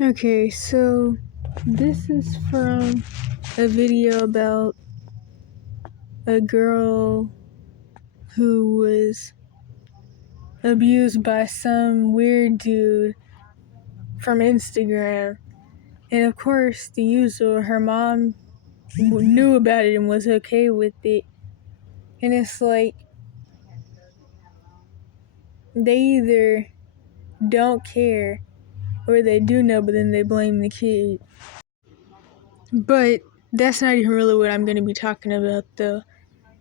Okay, so this is from a video about a girl who was abused by some weird dude from Instagram. And of course, the user, her mom, knew about it and was okay with it. And it's like, they either don't care or they do know, but then they blame the kid. But that's not even really what I'm going to be talking about, though.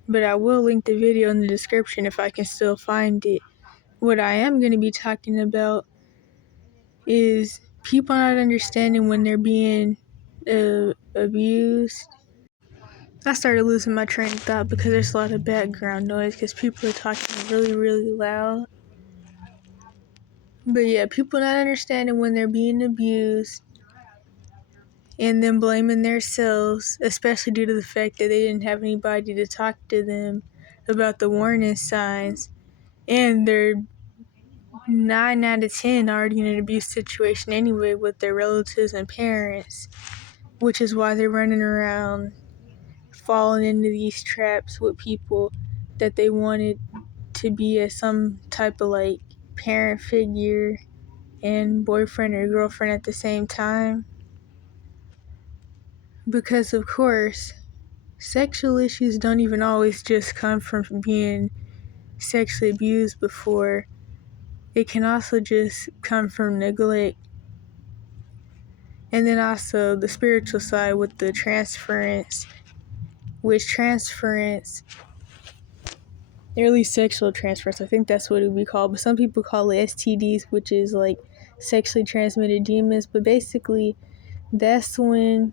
But I will link the video in the description if I can still find it. What I am going to be talking about is people not understanding when they're being abused. I started losing my train of thought because there's a lot of background noise because people are talking really, really loud. But yeah, people not understanding when they're being abused and then blaming themselves, especially due to the fact that they didn't have anybody to talk to them about the warning signs. And they're 9 out of 10 already in an abuse situation anyway with their relatives and parents, which is why they're running around falling into these traps with people that they wanted to be as some type of like parent figure and boyfriend or girlfriend at the same time. Because of course, sexual issues don't even always just come from being sexually abused before. It can also just come from neglect. And then also the spiritual side with the transference, which transference, or at least sexual transference, I think that's what it would be called, but some people call it STDs, which is like sexually transmitted demons. But basically, that's when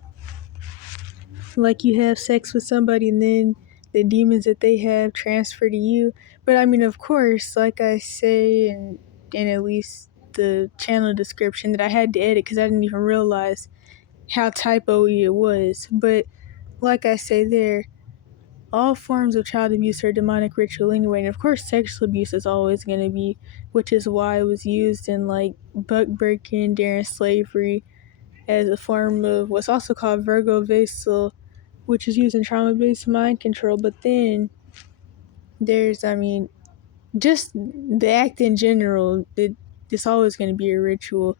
like you have sex with somebody and then the demons that they have transfer to you. But I mean, of course, like I say in at least the channel description that I had to edit because I didn't even realize how typo-y it was. But like I say there, all forms of child abuse are demonic ritual anyway. And of course, sexual abuse is always going to be, which is why it was used in like buck breaking during slavery as a form of what's also called Virgo Vasal, which is used in trauma-based mind control. But then there's, just the act in general, it's always going to be a ritual.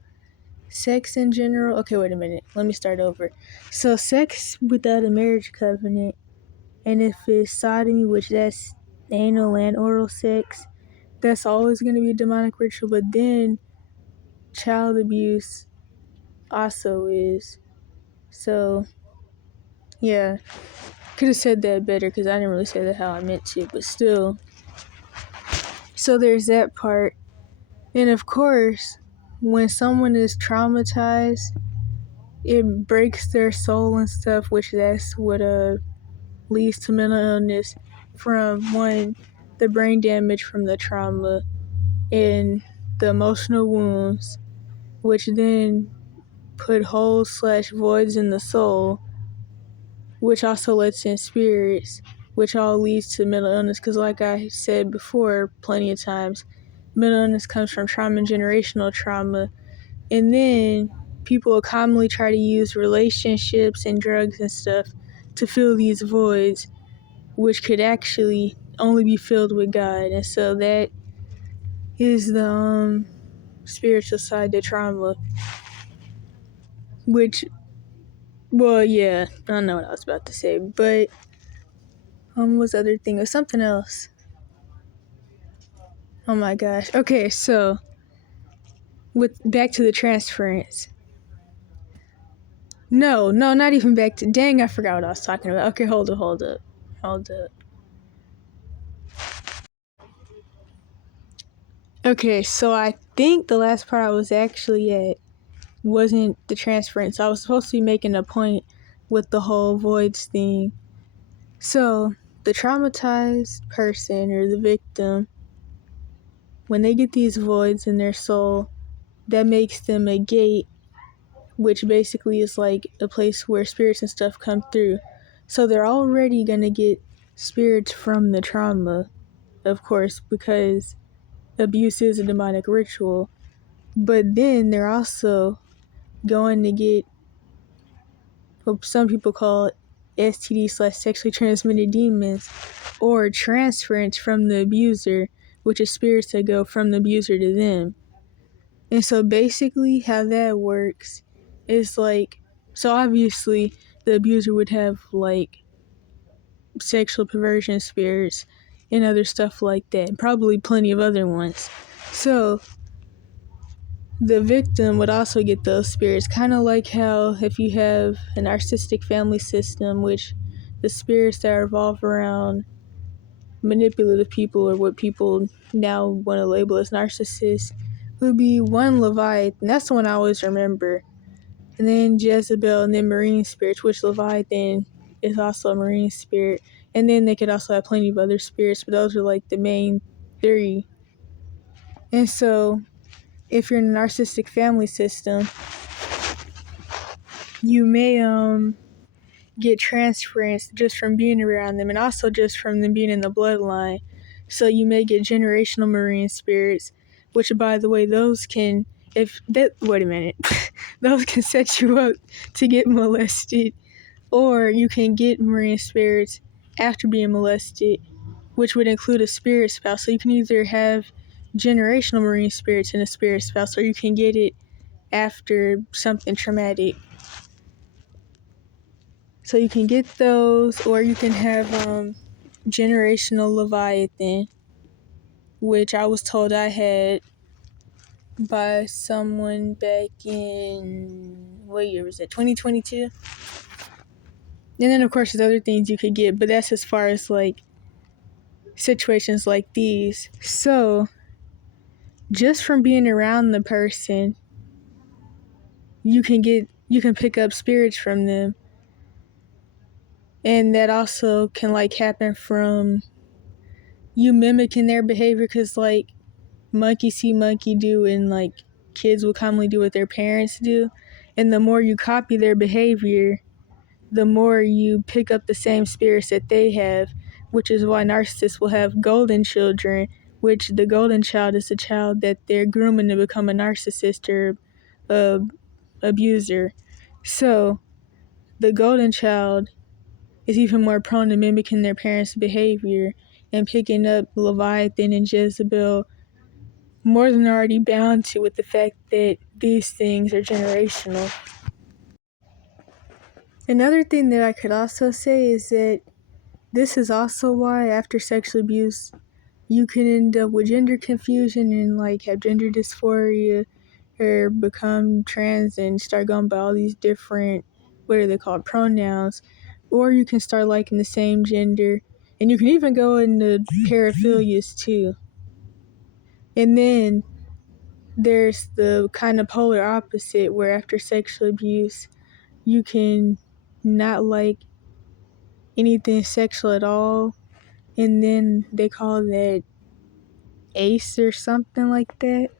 Sex in general, okay, wait a minute, let me start over. So sex without a marriage covenant, and if it's sodomy, which that's anal and oral sex, that's always going to be a demonic ritual. But then child abuse also is. So yeah, could have said that better because I didn't really say that how I meant to, but still. So there's that part. And of course, when someone is traumatized, it breaks their soul and stuff, which that's what leads to mental illness from one, the brain damage from the trauma and the emotional wounds, which then put holes/voids in the soul, which also lets in spirits, which all leads to mental illness. Because like I said before plenty of times, mental illness comes from trauma and generational trauma. And then people will commonly try to use relationships and drugs and stuff to fill these voids, which could actually only be filled with God. And so that is the spiritual side to trauma, which, well, yeah, I don't know what I was about to say, but what's the other thing? It was something else. Oh my gosh. Okay, so back to the transference. No, not even back to, dang, I forgot what I was talking about. Okay, hold up. Okay, so I think the last part I was actually at wasn't the transference. I was supposed to be making a point with the whole voids thing. So, the traumatized person or the victim, when they get these voids in their soul, that makes them a gate, which basically is like a place where spirits and stuff come through. So they're already gonna get spirits from the trauma, of course, because abuse is a demonic ritual. But then they're also going to get what some people call STD/sexually transmitted demons, or transference from the abuser, which is spirits that go from the abuser to them. And so basically how that works is like, so obviously the abuser would have like sexual perversion spirits and other stuff like that, and probably plenty of other ones. So the victim would also get those spirits, kind of like how if you have a narcissistic family system, which the spirits that revolve around manipulative people, or what people now want to label as narcissists, would be one Leviathan. That's the one I always remember. And then Jezebel, and then marine spirits, which Leviathan is also a marine spirit. And then they could also have plenty of other spirits, but those are like the main three. And so if you're in a narcissistic family system, you may get transference just from being around them, and also just from them being in the bloodline. So you may get generational marine spirits, which, by the way, those can, wait a minute, those can set you up to get molested, or you can get marine spirits after being molested, which would include a spirit spouse. So you can either have generational marine spirits and a spirit spouse, or you can get it after something traumatic. So you can get those, or you can have generational Leviathan, which I was told I had by someone back in, what year was it, 2022? And then of course there's other things you could get, but that's as far as like situations like these. So just from being around the person, you can pick up spirits from them. And that also can like happen from you mimicking their behavior, because like monkey see monkey do, and like kids will commonly do what their parents do. And the more you copy their behavior, the more you pick up the same spirits that they have, which is why narcissists will have golden children, which the golden child is the child that they're grooming to become a narcissist or a abuser. So the golden child is even more prone to mimicking their parents' behavior and picking up Leviathan and Jezebel more than they're already bound to, with the fact that these things are generational. Another thing that I could also say is that this is also why after sexual abuse you can end up with gender confusion and like have gender dysphoria, or become trans and start going by all these different, what are they called, pronouns. Or you can start liking the same gender, and you can even go into paraphilias too. And then there's the kind of polar opposite, where after sexual abuse you can not like anything sexual at all, and then they call that ace or something like that.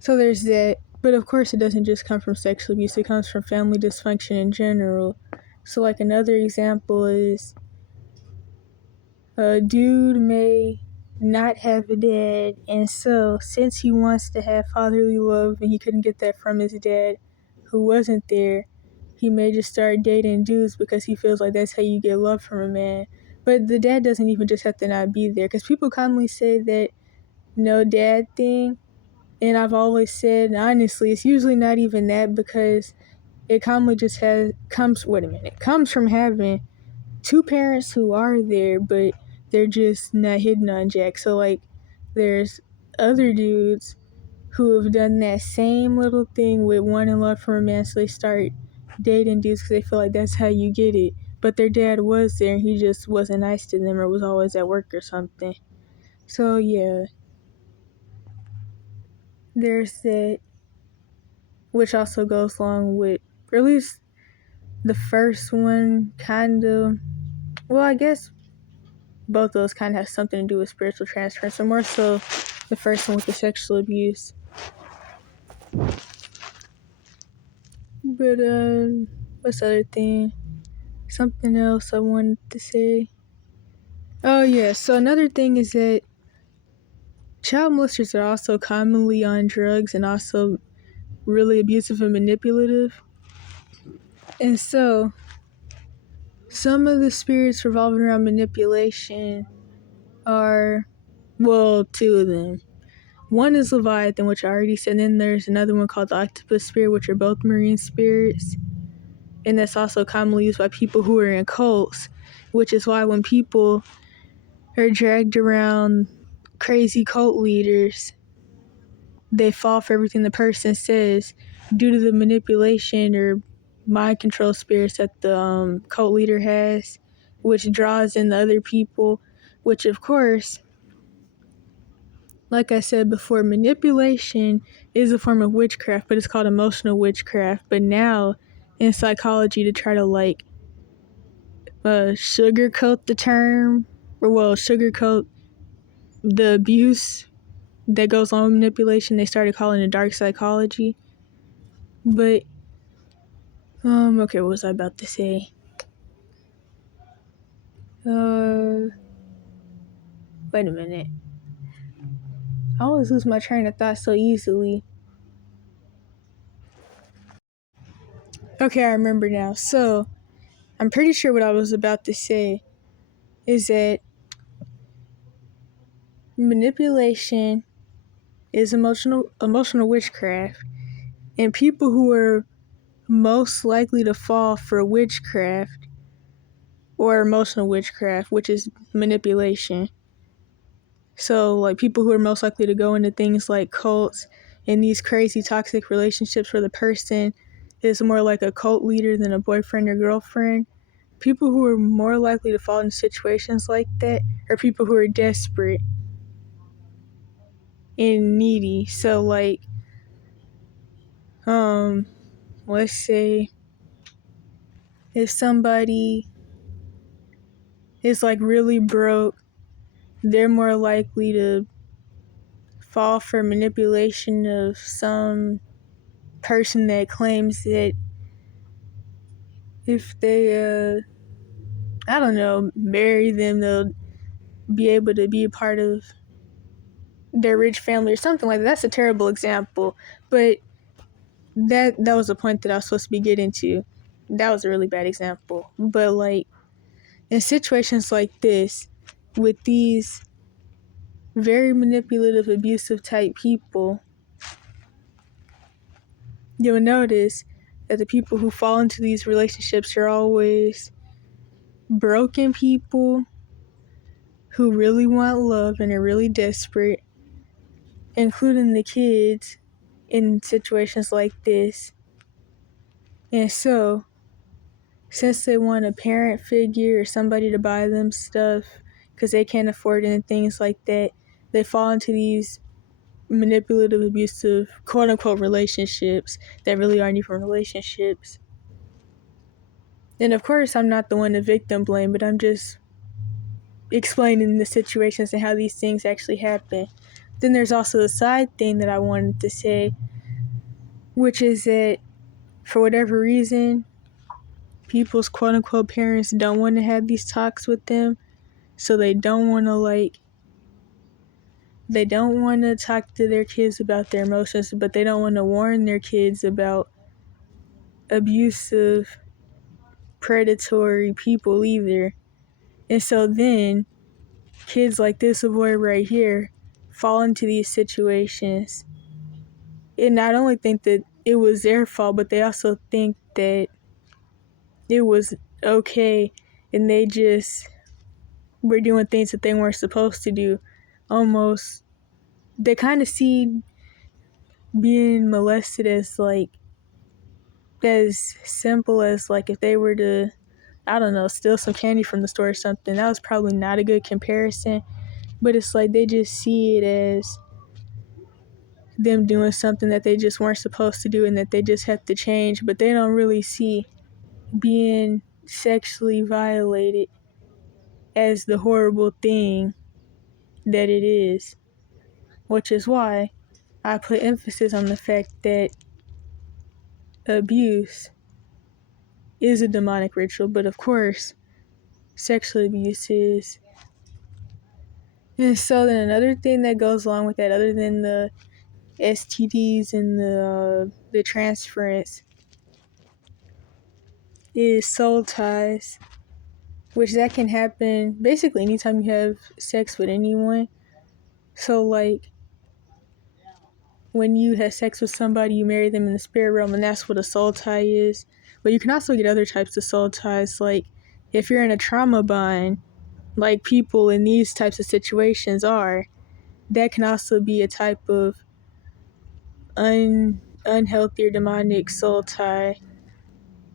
So there's that. But of course it doesn't just come from sexual abuse, it comes from family dysfunction in general. So like another example is a dude may not have a dad, and so since he wants to have fatherly love and he couldn't get that from his dad who wasn't there, he may just start dating dudes because he feels like that's how you get love from a man. But the dad doesn't even just have to not be there, because people commonly say that no dad thing, and I've always said honestly it's usually not even that, because it commonly just comes from having two parents who are there, but they're just not hidden on Jack. So like there's other dudes who have done that same little thing with wanting love from a man, so they start dating dudes because they feel like that's how you get it. But their dad was there and he just wasn't nice to them, or was always at work or something. So yeah, there's that, which also goes along with, or at least the first one kind of, well, I guess both those kind of have something to do with spiritual transference, so more so the first one with the sexual abuse. But what's the other thing? Something else I wanted to say. Oh yeah, so another thing is that child molesters are also commonly on drugs and also really abusive and manipulative. And so some of the spirits revolving around manipulation are, well, two of them. One is Leviathan, which I already said, and then there's another one called the Octopus Spirit, which are both marine spirits. And that's also commonly used by people who are in cults, which is why when people are dragged around crazy cult leaders, they fall for everything the person says due to the manipulation or mind control spirits that the cult leader has, which draws in the other people, which of course, like I said before, manipulation is a form of witchcraft, but it's called emotional witchcraft. But now in psychology, to try to sugarcoat the term, or sugarcoat the abuse that goes on with manipulation, they started calling it dark psychology. But okay, what was I about to say? Wait a minute. I always lose my train of thought so easily. Okay, I remember now. So, I'm pretty sure what I was about to say is that manipulation is emotional witchcraft, and people who are most likely to fall for witchcraft or emotional witchcraft, which is manipulation. So, like, people who are most likely to go into things like cults and these crazy toxic relationships where the person is more like a cult leader than a boyfriend or girlfriend. People who are more likely to fall in situations like that are people who are desperate and needy. So, like, let's say if somebody is like really broke, they're more likely to fall for manipulation of some person that claims that if they I don't know, marry them, they'll be able to be a part of their rich family or something like that. That's a terrible example, but that was the point that I was supposed to be getting to. That was a really bad example. But like in situations like this, with these very manipulative, abusive type people, you'll notice that the people who fall into these relationships are always broken people who really want love and are really desperate, including the kids in situations like this. And so, since they want a parent figure or somebody to buy them stuff because they can't afford it and things like that, they fall into these manipulative, abusive, quote unquote relationships that really aren't even relationships. And of course, I'm not the one to victim blame, but I'm just explaining the situations and how these things actually happen. Then there's also a side thing that I wanted to say, which is that for whatever reason, people's quote unquote parents don't want to have these talks with them. So they don't want to talk to their kids about their emotions, but they don't want to warn their kids about abusive, predatory people either. And so then kids like this boy right here fall into these situations and not only think that it was their fault, but they also think that it was okay and they just were doing things that they weren't supposed to do. Almost, they kind of see being molested as like as simple as like if they were to, I don't know, steal some candy from the store or something. That was probably not a good comparison, but it's like they just see it as them doing something that they just weren't supposed to do and that they just have to change, but they don't really see being sexually violated as the horrible thing that it is, which is why I put emphasis on the fact that abuse is a demonic ritual, but of course, sexual abuse is. And so then another thing that goes along with that, other than the STDs and the transference is soul ties, which that can happen basically anytime you have sex with anyone. So like when you have sex with somebody, you marry them in the spirit realm, and that's what a soul tie is. But you can also get other types of soul ties, like if you're in a trauma bond, like people in these types of situations are, that can also be a type of unhealthy or demonic soul tie.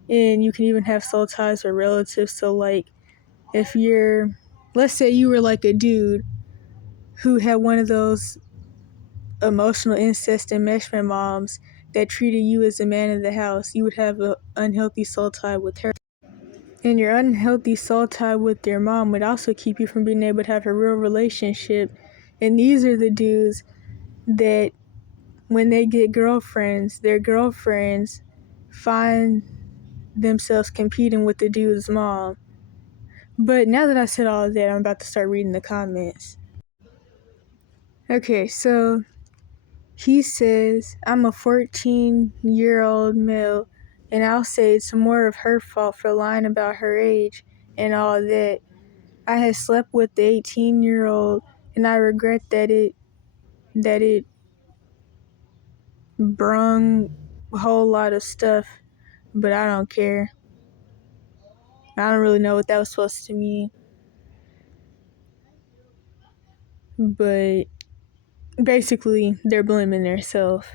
And you can even have soul ties with relatives. So like if let's say you were like a dude who had one of those emotional incest enmeshment moms that treated you as a man in the house, you would have an unhealthy soul tie with her. And your unhealthy soul tie with your mom would also keep you from being able to have a real relationship. And these are the dudes that when they get girlfriends, their girlfriends find themselves competing with the dude's mom. But now that I said all of that, I'm about to start reading the comments. Okay, so he says, I'm a 14-year-old male, and I'll say it's more of her fault for lying about her age and all that. I had slept with the 18-year-old, and I regret that it brung a whole lot of stuff, but I don't care. I don't really know what that was supposed to mean. But basically, they're blaming themselves.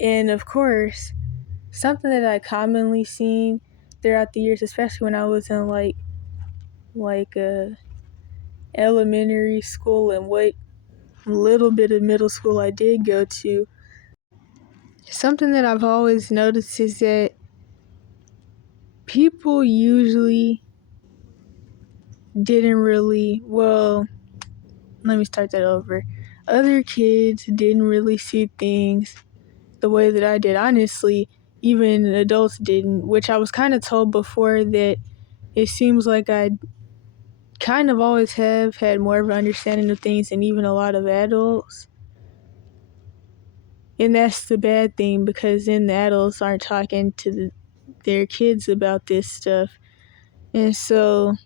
And of course, something that I commonly seen throughout the years, especially when I was in like elementary school and what little bit of middle school I did go to, something that I've always noticed is that people usually didn't really, well, let me start that over. Other kids didn't really see things the way that I did. Honestly, even adults didn't, which I was kind of told before that it seems like I kind of always have had more of an understanding of things than even a lot of adults. And that's the bad thing, because then the adults aren't talking to their kids about this stuff. And so,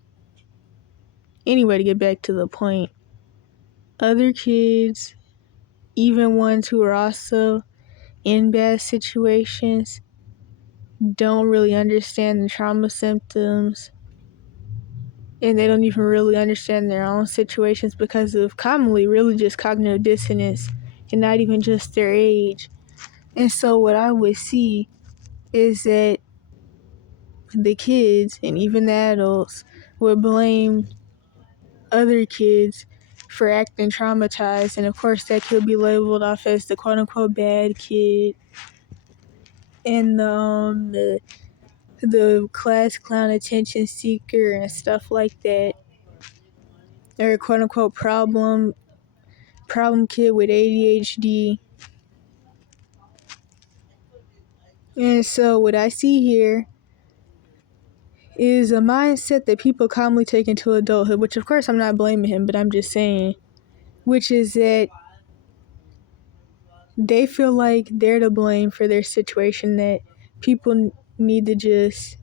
anyway, to get back to the point, other kids, even ones who are also in bad situations, don't really understand the trauma symptoms, and they don't even really understand their own situations because of commonly really just cognitive dissonance and not even just their age. And so what I would see is that the kids and even the adults would blame other kids for acting traumatized, and of course that could be labeled off as the quote-unquote bad kid and the class clown attention seeker and stuff like that, or quote-unquote problem kid with ADHD. And so what I see here is a mindset that people commonly take into adulthood, which of course I'm not blaming him, but I'm just saying, which is that they feel like they're to blame for their situation, that people need to just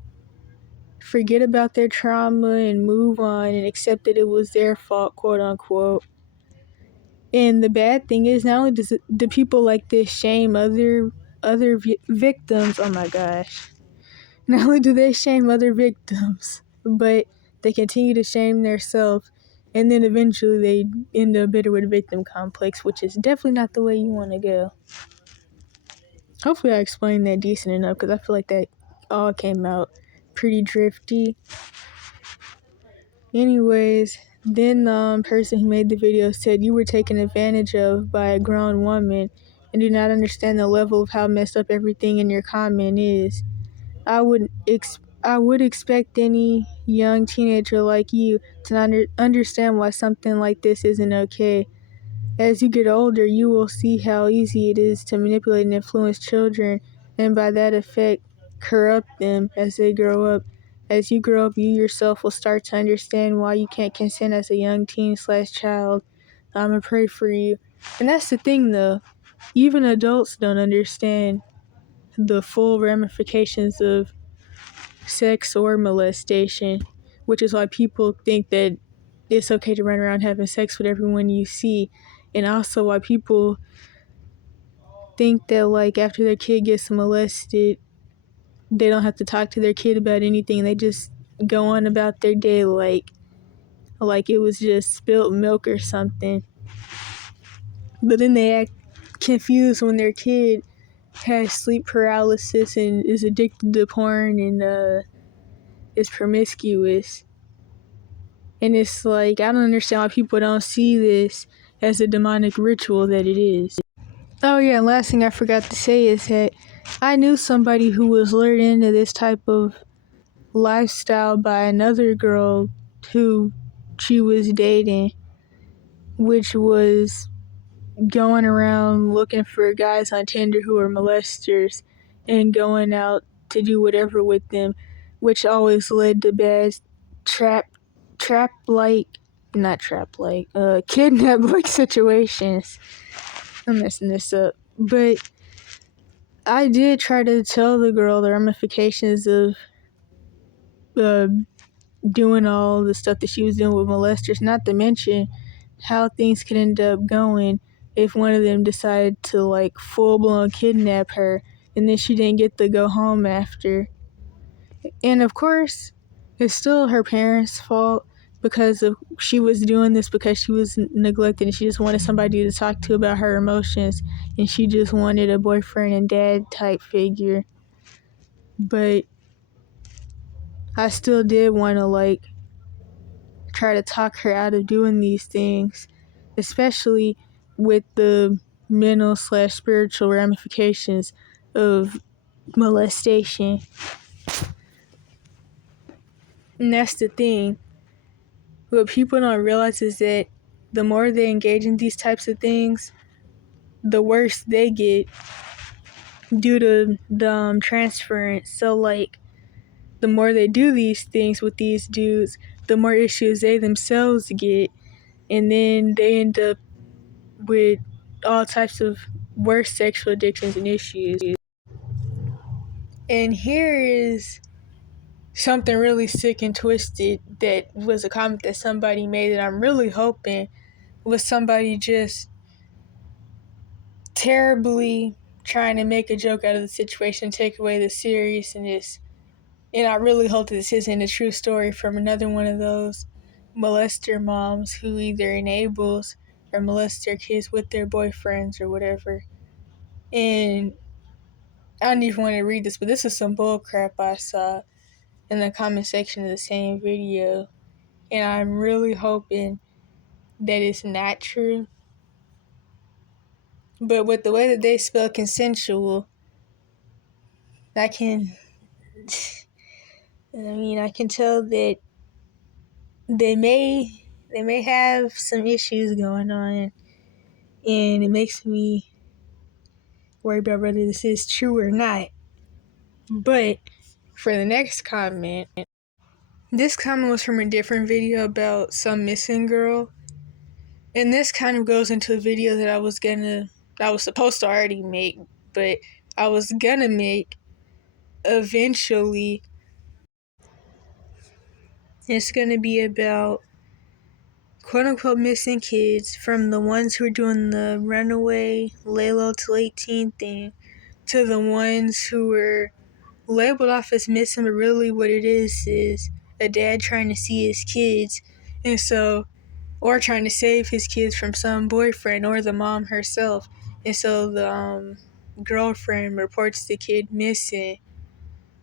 forget about their trauma and move on and accept that it was their fault, quote unquote. And the bad thing is, not only do people like this shame other victims, oh my gosh, not only do they shame other victims, but they continue to shame themselves, and then eventually they end up bitter with victim complex, which is definitely not the way you want to go. Hopefully I explained that decent enough, because I feel like that all came out pretty drifty. Anyways, then the person who made the video said, you were taken advantage of by a grown woman and do not understand the level of how messed up everything in your comment is. I would expect any young teenager like you to not understand why something like this isn't okay. As you get older, you will see how easy it is to manipulate and influence children, and by that effect, corrupt them as they grow up. As you grow up, you yourself will start to understand why you can't consent as a young teen/child. I'ma pray for you. And that's the thing, though. even adults don't understand the full ramifications of sex or molestation, which is why people think that it's okay to run around having sex with everyone you see, and also why people think that like after their kid gets molested, they don't have to talk to their kid about anything. They just go on about their day like it was just spilt milk or something. But then they act confused when their kid has sleep paralysis and is addicted to porn and is promiscuous. And it's like, I don't understand why people don't see this as a demonic ritual that it is. Oh yeah, and last thing I forgot to say is that I knew somebody who was lured into this type of lifestyle by another girl who she was dating, which was going around looking for guys on Tinder who are molesters and going out to do whatever with them, which always led to bad kidnap like situations. I'm messing this up. But I did try to tell the girl the ramifications of uh, doing all the stuff that she was doing with molesters, not to mention how things could end up going if one of them decided to like full-blown kidnap her and then she didn't get to go home after. And of course, it's still her parents' fault because of she was doing this because she was neglected and she just wanted somebody to talk to about her emotions and she just wanted a boyfriend and dad type figure. But I still did want to like try to talk her out of doing these things, especially with the mental/spiritual ramifications of molestation. And that's the thing. What people don't realize is that the more they engage in these types of things, the worse they get due to the transference. So, like, the more they do these things with these dudes, the more issues they themselves get. And then they end up with all types of worse sexual addictions and issues. And here is something really sick and twisted that was a comment that somebody made that I'm really hoping was somebody just terribly trying to make a joke out of the situation, take away the seriousness. And I really hope that this isn't a true story from another one of those molester moms who either enables or molest their kids with their boyfriends or whatever. And I don't even want to read this, but this is some bull crap I saw in the comment section of the same video. And I'm really hoping that it's not true. But with the way that they spell consensual, I can tell that they may have some issues going on, and it makes me worry about whether this is true or not. But for the next comment, this comment was from a different video about some missing girl. And this kind of goes into a video that I was supposed to already make, but I was gonna make eventually. It's gonna be about quote unquote missing kids, from the ones who are doing the runaway lay low till 18 thing to the ones who were labeled off as missing, but really what it is a dad trying to see his kids, and so, or trying to save his kids from some boyfriend or the mom herself, and so the girlfriend reports the kid missing.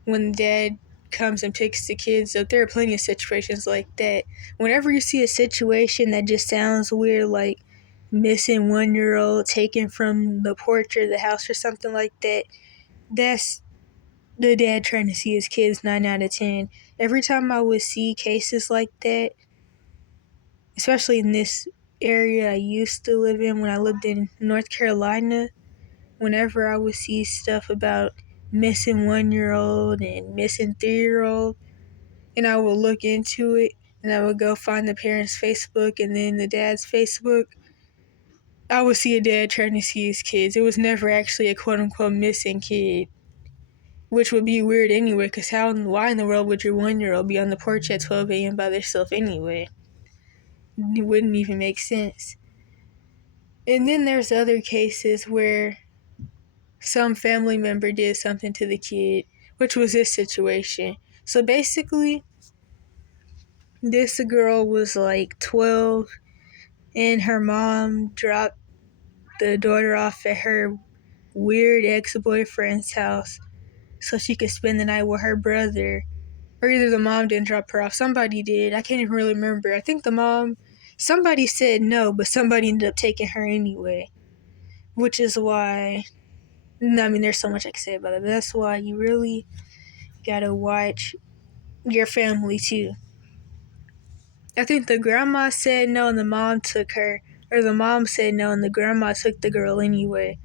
When the dad comes and picks the kids up, there are plenty of situations like that. Whenever you see a situation that just sounds weird, like missing 1-year-old taken from the porch or the house or something like that, that's the dad trying to see his kids 9 out of 10. Every time I would see cases like that, especially in this area I used to live in when I lived in North Carolina, whenever I would see stuff about missing 1-year-old and missing 3-year-old, and I would look into it, and I would go find the parents' Facebook and then the dad's Facebook, I would see a dad trying to see his kids. It was never actually a quote unquote missing kid, which would be weird anyway, because why in the world would your 1 year old be on the porch at 12 a.m. by themselves anyway? It wouldn't even make sense. And then there's other cases where some family member did something to the kid, which was this situation. So basically, this girl was like 12, and her mom dropped the daughter off at her weird ex-boyfriend's house so she could spend the night with her brother. Or either the mom didn't drop her off, somebody did. I can't even really remember. I think somebody said no, but somebody ended up taking her anyway. Which is why, I mean, there's so much I can say about it, but that's why you really gotta watch your family too. I think the grandma said no and the mom took her, or the mom said no and the grandma took the girl anyway.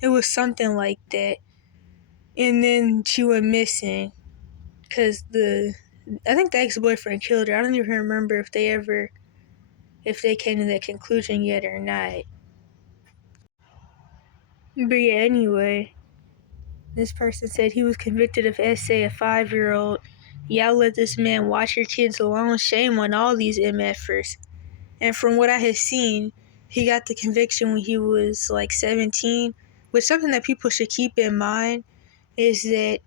It was something like that. And then she went missing because I think the ex-boyfriend killed her. I don't even remember if they came to that conclusion yet or not. But yeah, anyway, this person said he was convicted of SA, a 5-year-old. Y'all let this man watch your kids alone. Shame on all these MFers. And from what I had seen, he got the conviction when he was like 17. Which something that people should keep in mind is that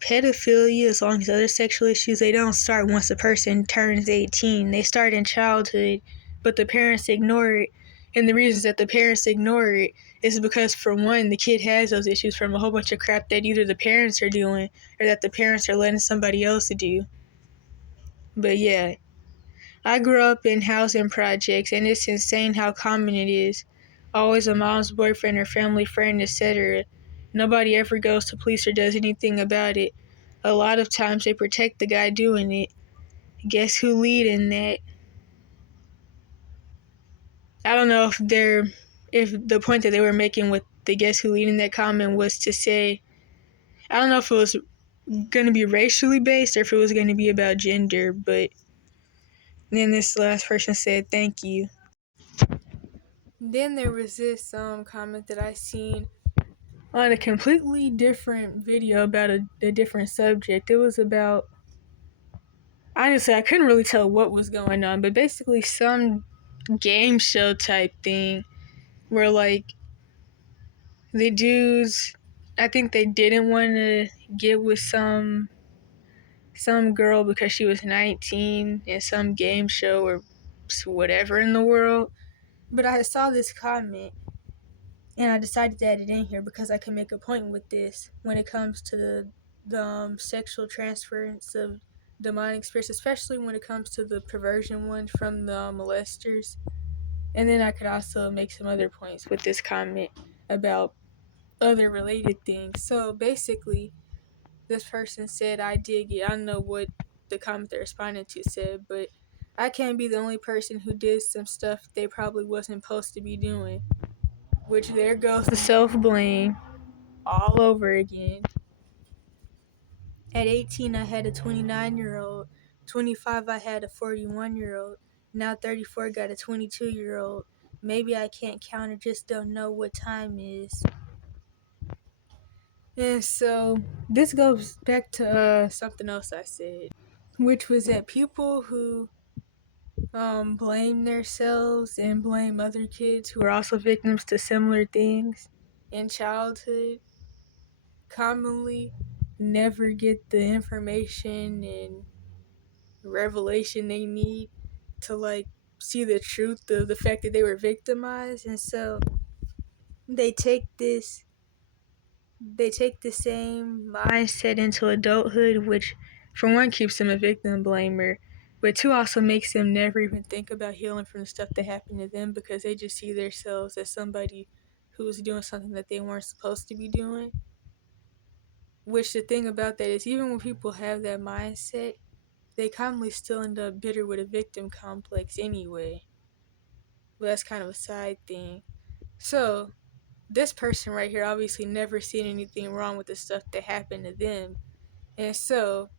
pedophilia, as long as other sexual issues, they don't start once a person turns 18. They start in childhood, but the parents ignore it. And the reasons that the parents ignore it is because, for one, the kid has those issues from a whole bunch of crap that either the parents are doing or that the parents are letting somebody else do. But yeah, I grew up in housing projects, and it's insane how common it is. Always a mom's boyfriend or family friend, etc. Nobody ever goes to police or does anything about it. A lot of times they protect the guy doing it. Guess who leading that? I don't know if the point that they were making with the guess who leading that comment was to say, I don't know if it was going to be racially based or if it was going to be about gender, but then this last person said thank you. Then there was this comment that I seen on a completely different video about a different subject. It was about, honestly, I couldn't really tell what was going on, but basically some game show type thing where like the dudes, I think they didn't want to get with some girl because she was 19 in some game show or whatever in the world. But I saw this comment and I decided to add it in here because I can make a point with this when it comes to the sexual transference of demonic spirits, especially when it comes to the perversion one from the molesters. And then I could also make some other points with this comment about other related things. So basically, this person said, I don't know what the comment they responded to said, but I can't be the only person who did some stuff they probably wasn't supposed to be doing. Which there goes the self-blame all over again. At 18, I had a 29-year-old. 25, I had a 41-year-old. Now 34, got a 22-year-old. Maybe I can't count or just don't know what time is. And so this goes back to something else I said, which was that people who blame themselves and blame other kids who are also victims to similar things in childhood commonly never get the information and revelation they need to like see the truth of the fact that they were victimized. And so they take the same mindset into adulthood, which for one keeps them a victim blamer, but two also makes them never even think about healing from the stuff that happened to them because they just see themselves as somebody who was doing something that they weren't supposed to be doing. Which the thing about that is, even when people have that mindset, they commonly still end up bitter with a victim complex anyway. But that's kind of a side thing. So, this person right here obviously never seen anything wrong with the stuff that happened to them. And so,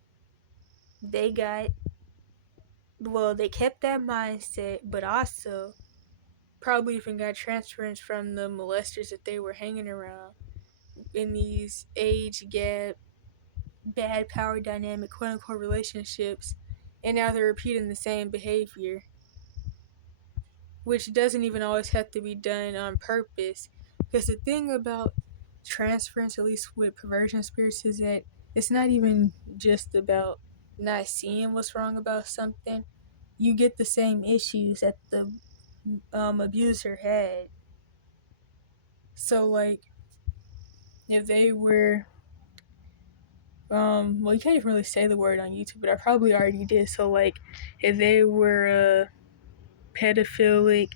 they kept that mindset, but also probably even got transference from the molesters that they were hanging around in these age gap, bad power dynamic, quote unquote, relationships, and now they're repeating the same behavior, which doesn't even always have to be done on purpose. Because the thing about transference, at least with perversion spirits, is that it's not even just about not seeing what's wrong about something. You get the same issues that the abuser had. So, like, if they were, well, you can't even really say the word on YouTube, but I probably already did. So, like, if they were pedophilic,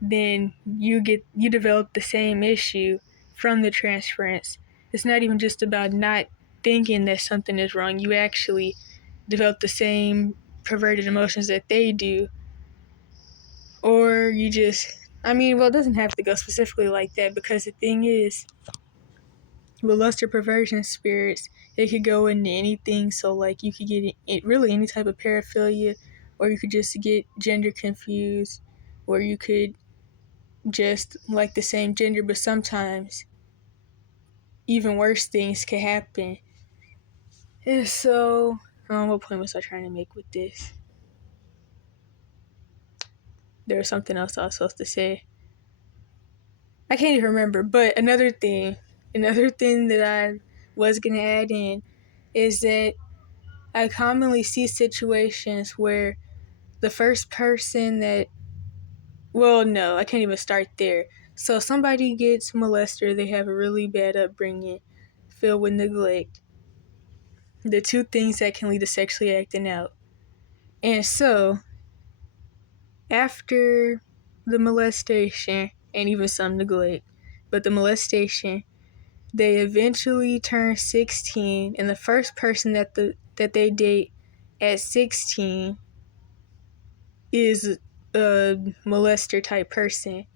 then you develop the same issue from the transference. It's not even just about not thinking that something is wrong. You actually develop the same perverted emotions that they do. Or you just, it doesn't have to go specifically like that, because the thing is, with lust or perversion spirits, it could go into anything. So, like, you could get it really any type of paraphilia, or you could just get gender confused, or you could just like the same gender, but sometimes even worse things can happen. And so, what point was I trying to make with this? There was something else I was supposed to say. I can't even remember. But another thing that I was gonna add in is that I commonly see situations where the first person that, well, no, I can't even start there. So somebody gets molested, they have a really bad upbringing, filled with neglect. The two things that can lead to sexually acting out. And so, after the molestation, and even some neglect, but the molestation, they eventually turn 16, and the first person that they date at 16 is a molester type person.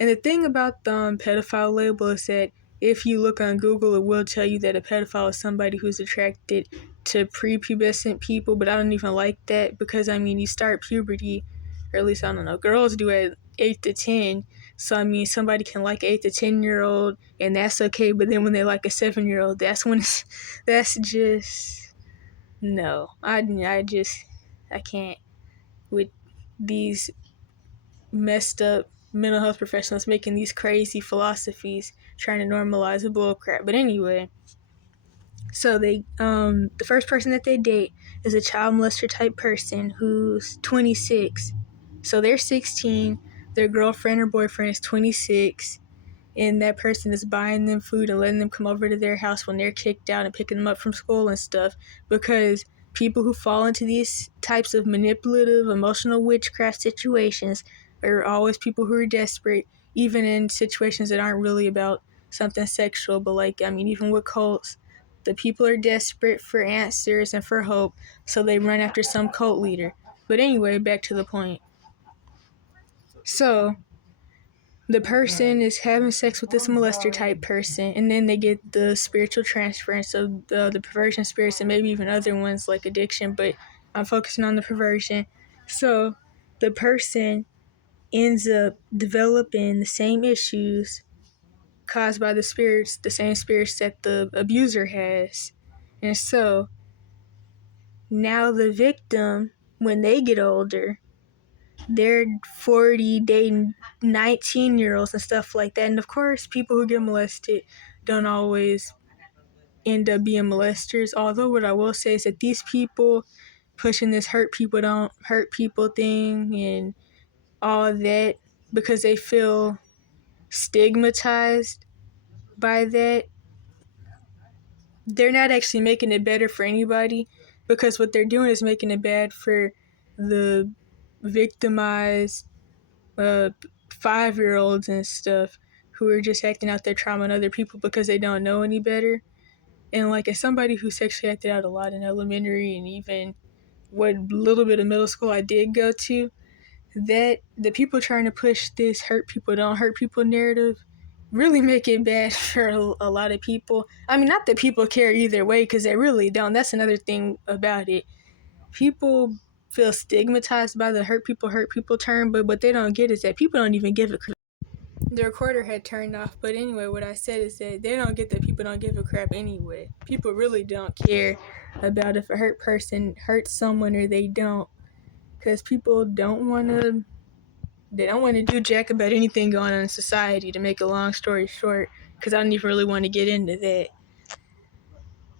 And the thing about the pedophile label is that if you look on Google, it will tell you that a pedophile is somebody who's attracted to prepubescent people, but I don't even like that, because you start puberty, or at least I don't know, girls do at 8 to 10. So somebody can like 8 to 10-year-old, and that's okay, but then when they like a 7-year-old, that's when that's just no. I can't with these messed up mental health professionals making these crazy philosophies trying to normalize the bull crap. But anyway, so they the first person that they date is a child molester type person who's 26. So they're 16, their girlfriend or boyfriend is 26, and that person is buying them food and letting them come over to their house when they're kicked out and picking them up from school and stuff, because people who fall into these types of manipulative, emotional witchcraft situations are always people who are desperate, even in situations that aren't really about something sexual, but even with cults, the people are desperate for answers and for hope, so they run after some cult leader. But anyway, back to the point. So, the person is having sex with this molester type person, and then they get the spiritual transference of the perversion spirits, and maybe even other ones like addiction, but I'm focusing on the perversion. So the person ends up developing the same issues caused by the same spirits that the abuser has. And so now the victim, when they get older, they're 40 dating 19-year-olds and stuff like that. And of course, people who get molested don't always end up being molesters. Although what I will say is that these people pushing this hurt people don't hurt people thing and all that, because they feel stigmatized by that, they're not actually making it better for anybody, because what they're doing is making it bad for the victimized 5-year-olds and stuff who are just acting out their trauma on other people because they don't know any better. And as somebody who sexually acted out a lot in elementary and even what little bit of middle school I did go to, that the people trying to push this hurt people don't hurt people narrative really make it bad for a lot of people. Not that people care either way, because they really don't. That's another thing about it. People feel stigmatized by the hurt people term, but what they don't get is that people don't even give a crap. The recorder had turned off, but anyway, what I said is that they don't get that people don't give a crap anyway. People really don't care about if a hurt person hurts someone or they don't, because people don't want to. They don't want to do jack about anything going on in society. To make a long story short, because I don't even really want to get into that.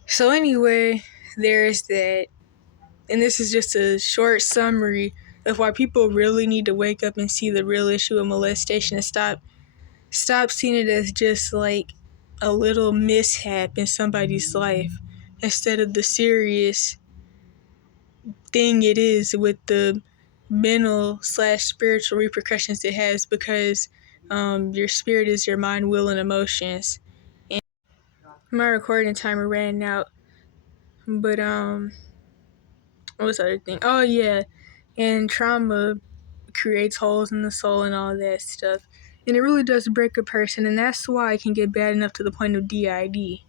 So anyway, there's that. And this is just a short summary of why people really need to wake up and see the real issue of molestation and stop seeing it as just like a little mishap in somebody's life instead of the serious thing it is with the mental/spiritual repercussions it has, because your spirit is your mind, will, and emotions. And my recording timer ran out, but what was the other thing? Oh yeah, and trauma creates holes in the soul and all that stuff, and it really does break a person, and that's why it can get bad enough to the point of DID.